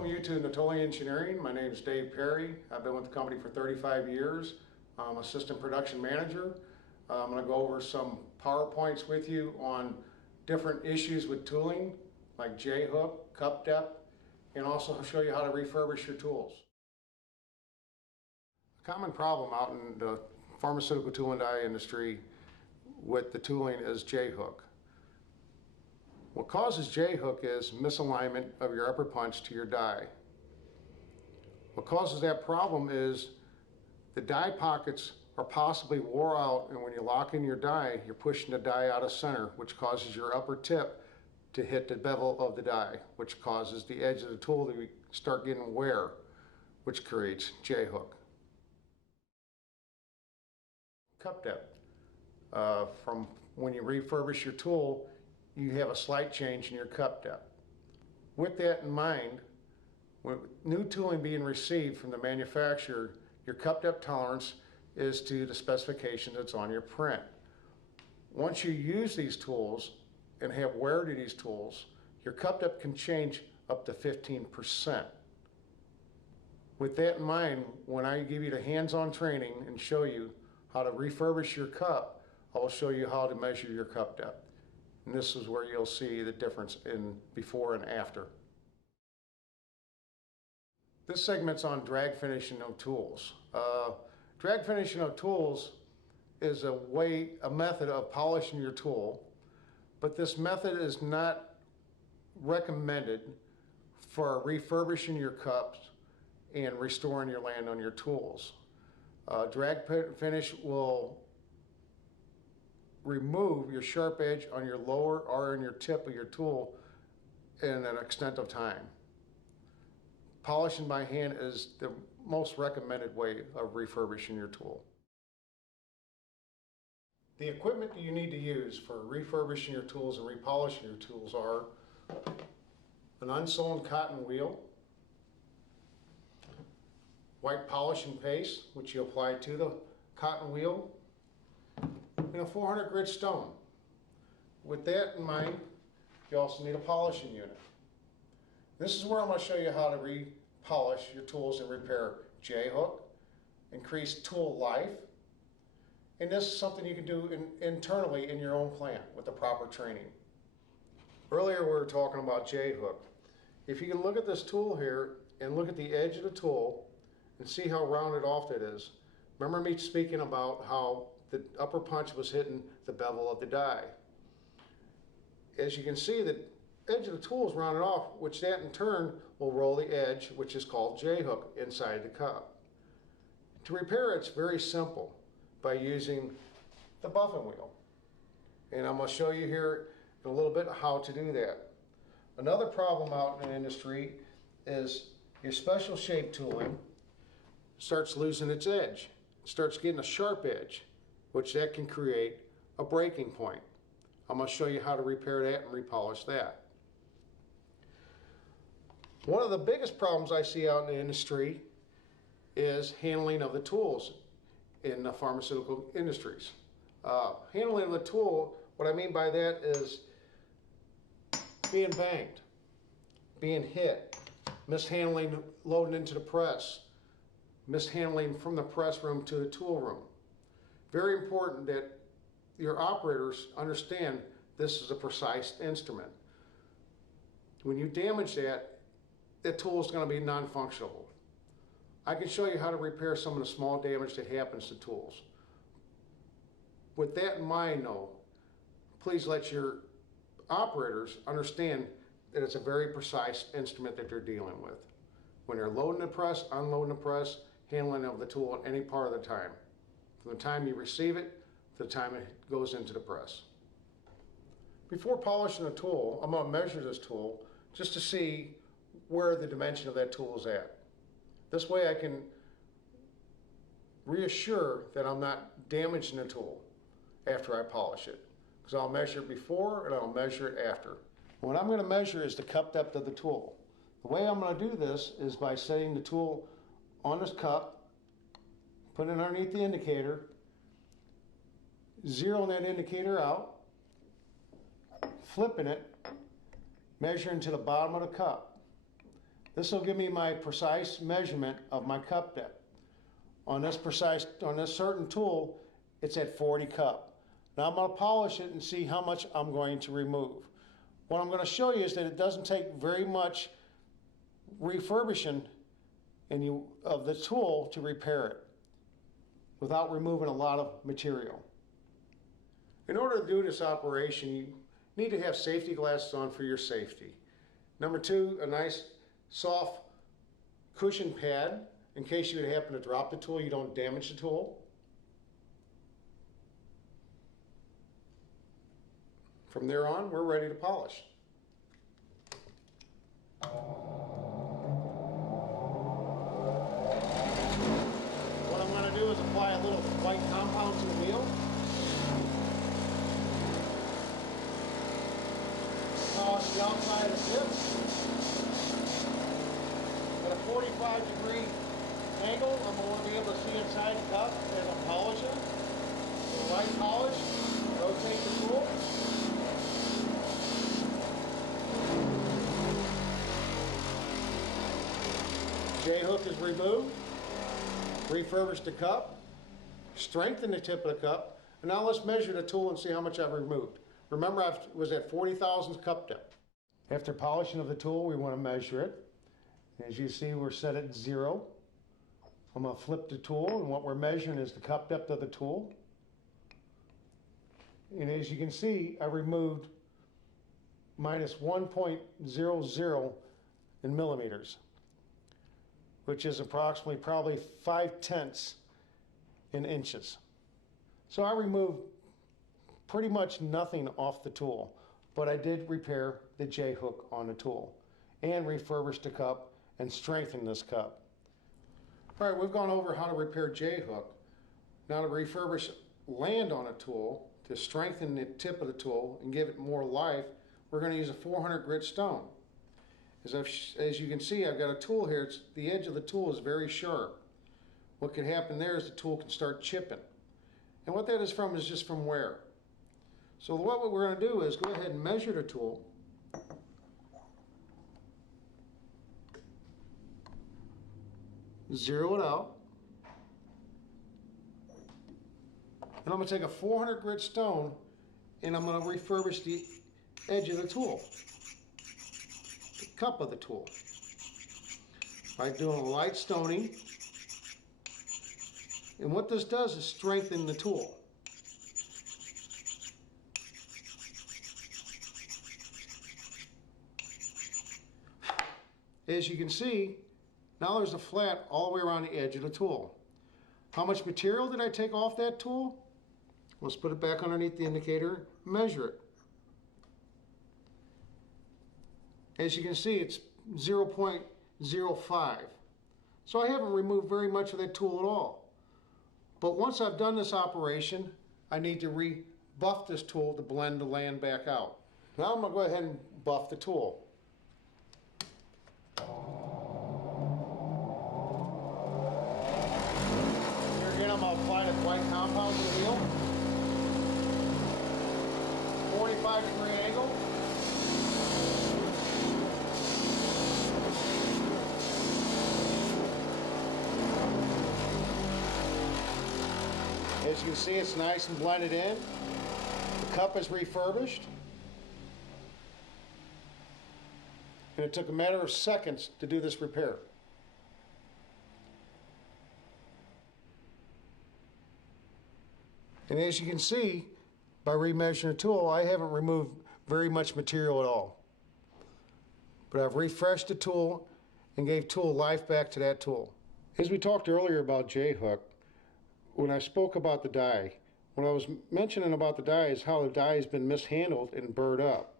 Welcome you to Natoli Engineering. My name is Dave Perry. I've been with the company for 35 years. I'm assistant production manager. I'm going to go over some PowerPoints with you on different issues with tooling, like J-hook, cup depth, and also show you how to refurbish your tools. A common problem out in the pharmaceutical tool and die industry with the tooling is J-hook. What causes J-hook is misalignment of your upper punch to your die. What causes that problem is the die pockets are possibly wore out, and when you lock in your die, you're pushing the die out of center, which causes your upper tip to hit the bevel of the die, which causes the edge of the tool to start getting wear, which creates J-hook. Cup depth. From when you refurbish your tool, you have a slight change in your cup depth. With that in mind, with new tooling being received from the manufacturer, your cup depth tolerance is to the specification that's on your print. Once you use these tools and have wear to these tools, your cup depth can change up to 15%. With that in mind, when I give you the hands-on training and show you how to refurbish your cup, I'll show you how to measure your cup depth. And this is where you'll see the difference in before and after. This segment's on drag finishing of tools. Drag finishing of tools is a method of polishing your tool, but this method is not recommended for refurbishing your cups and restoring your land on your tools. Drag finish will remove your sharp edge on your lower or in your tip of your tool in an extent of time. Polishing by hand is the most recommended way of refurbishing your tool. The equipment that you need to use for refurbishing your tools and repolishing your tools are an unsewn cotton wheel, white polishing paste, which you apply to the cotton wheel, and a 400 grit stone. With that in mind, you also need a polishing unit. This is where I'm going to show you how to repolish your tools and repair J-hook, increase tool life, and this is something you can do internally in your own plant with the proper training. Earlier we were talking about J-hook. If you can look at this tool here and look at the edge of the tool and see how rounded off it is. Remember me speaking about how the upper punch was hitting the bevel of the die. As you can see, the edge of the tool is rounded off, which that in turn will roll the edge, which is called J-hook, inside the cup. To repair it's very simple by using the buffing wheel. And I'm going to show you here in a little bit how to do that. Another problem out in the industry is your special shape tooling starts losing its edge. It starts getting a sharp edge, which that can create a breaking point. I'm going to show you how to repair that and repolish that. One of the biggest problems I see out in the industry is handling of the tools in the pharmaceutical industries. Handling of the tool, what I mean by that is being banged, being hit, mishandling loading into the press, mishandling from the press room to the tool room. Very important that your operators understand this is a precise instrument. When you damage that, that tool is going to be non-functional. I can show you how to repair some of the small damage that happens to tools. With that in mind though, please let your operators understand that it's a very precise instrument that they're dealing with. When they're loading the press, unloading the press, handling of the tool at any part of the time. From the time you receive it to the time it goes into the press. Before polishing the tool, I'm going to measure this tool just to see where the dimension of that tool is at. This way I can reassure that I'm not damaging the tool after I polish it. Because I'll measure it before and I'll measure it after. What I'm going to measure is the cup depth of the tool. The way I'm going to do this is by setting the tool on this cup, putting it underneath the indicator, zeroing that indicator out, flipping it, measuring to the bottom of the cup. This will give me my precise measurement of my cup depth. On this certain tool, it's at 40 cup. Now I'm going to polish it and see how much I'm going to remove. What I'm going to show you is that it doesn't take very much refurbishing of the tool to repair it without removing a lot of material. In order to do this operation, you need to have safety glasses on for your safety. Number two, a nice soft cushion pad in case you would happen to drop the tool, you don't damage the tool. From there on, we're ready to polish. What I'm going to do is apply a little white compound to the wheel. Polish the outside of the tip. At a 45-degree angle, I'm going to be able to see inside the cup as I'm polishing. So right polish, rotate the tool. J-hook is removed, refurbish the cup, strengthen the tip of the cup, and now let's measure the tool and see how much I've removed. Remember, I was at 40 thousandths cup depth. After polishing of the tool, we want to measure it. As you see, we're set at 0. I'm going to flip the tool, and what we're measuring is the cup depth of the tool. And as you can see, I removed minus 1.00 in millimeters, which is approximately probably 5/10 in inches. So I removed pretty much nothing off the tool, but I did repair the J-hook on the tool and refurbished the cup and strengthened this cup. All right, we've gone over how to repair J-hook. Now to refurbish land on a tool, to strengthen the tip of the tool and give it more life, we're going to use a 400 grit stone. As you can see, I've got a tool here. The edge of the tool is very sharp. What can happen there is the tool can start chipping. And what that is just from wear. So what we're going to do is go ahead and measure the tool. Zero it out. And I'm going to take a 400 grit stone and I'm going to refurbish the edge of the tool, the cup of the tool, by doing a light stoning. And what this does is strengthen the tool. As you can see, now there's a flat all the way around the edge of the tool. How much material did I take off that tool? Let's put it back underneath the indicator, measure it. As you can see, it's 0.05. So I haven't removed very much of that tool at all. But once I've done this operation, I need to rebuff this tool to blend the land back out. Now I'm going to go ahead and buff the tool. Here again, I'm going to apply the white compound to the wheel. 45-degree angle. As you can see, it's nice and blended in. The cup is refurbished. And it took a matter of seconds to do this repair. And as you can see, by remeasuring the tool, I haven't removed very much material at all. But I've refreshed the tool and gave tool life back to that tool. As we talked earlier about J-hook, when I spoke about the die, what I was mentioning about the die is how the die has been mishandled and burred up.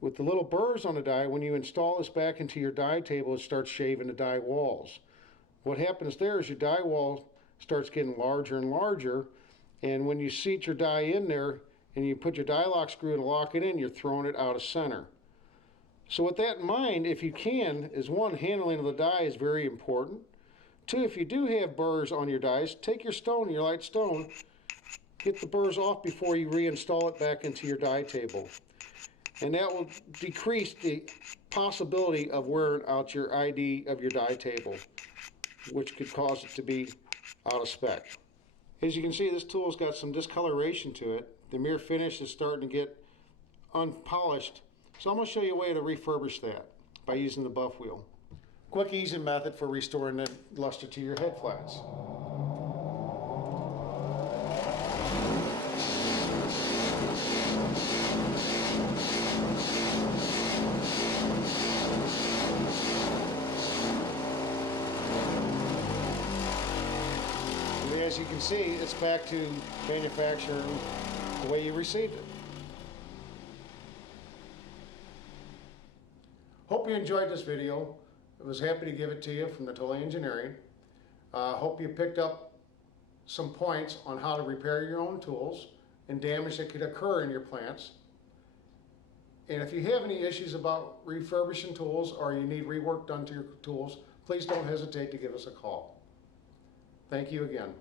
With the little burrs on the die, when you install this back into your die table, it starts shaving the die walls. What happens there is your die wall starts getting larger and larger, and when you seat your die in there and you put your die lock screw and lock it in, you're throwing it out of center. So with that in mind, if you can, is one, handling of the die is very important. Two, if you do have burrs on your dies, take your stone, your light stone, get the burrs off before you reinstall it back into your die table. And that will decrease the possibility of wearing out your ID of your die table, which could cause it to be out of spec. As you can see, this tool's got some discoloration to it. The mirror finish is starting to get unpolished. So I'm going to show you a way to refurbish that by using the buff wheel. Quick, easy method for restoring the luster to your head flats. And as you can see, it's back to manufacturing the way you received it. Hope you enjoyed this video. I was happy to give it to you from Natoli Engineering. Hope you picked up some points on how to repair your own tools and damage that could occur in your plants. And if you have any issues about refurbishing tools or you need rework done to your tools, please don't hesitate to give us a call. Thank you again.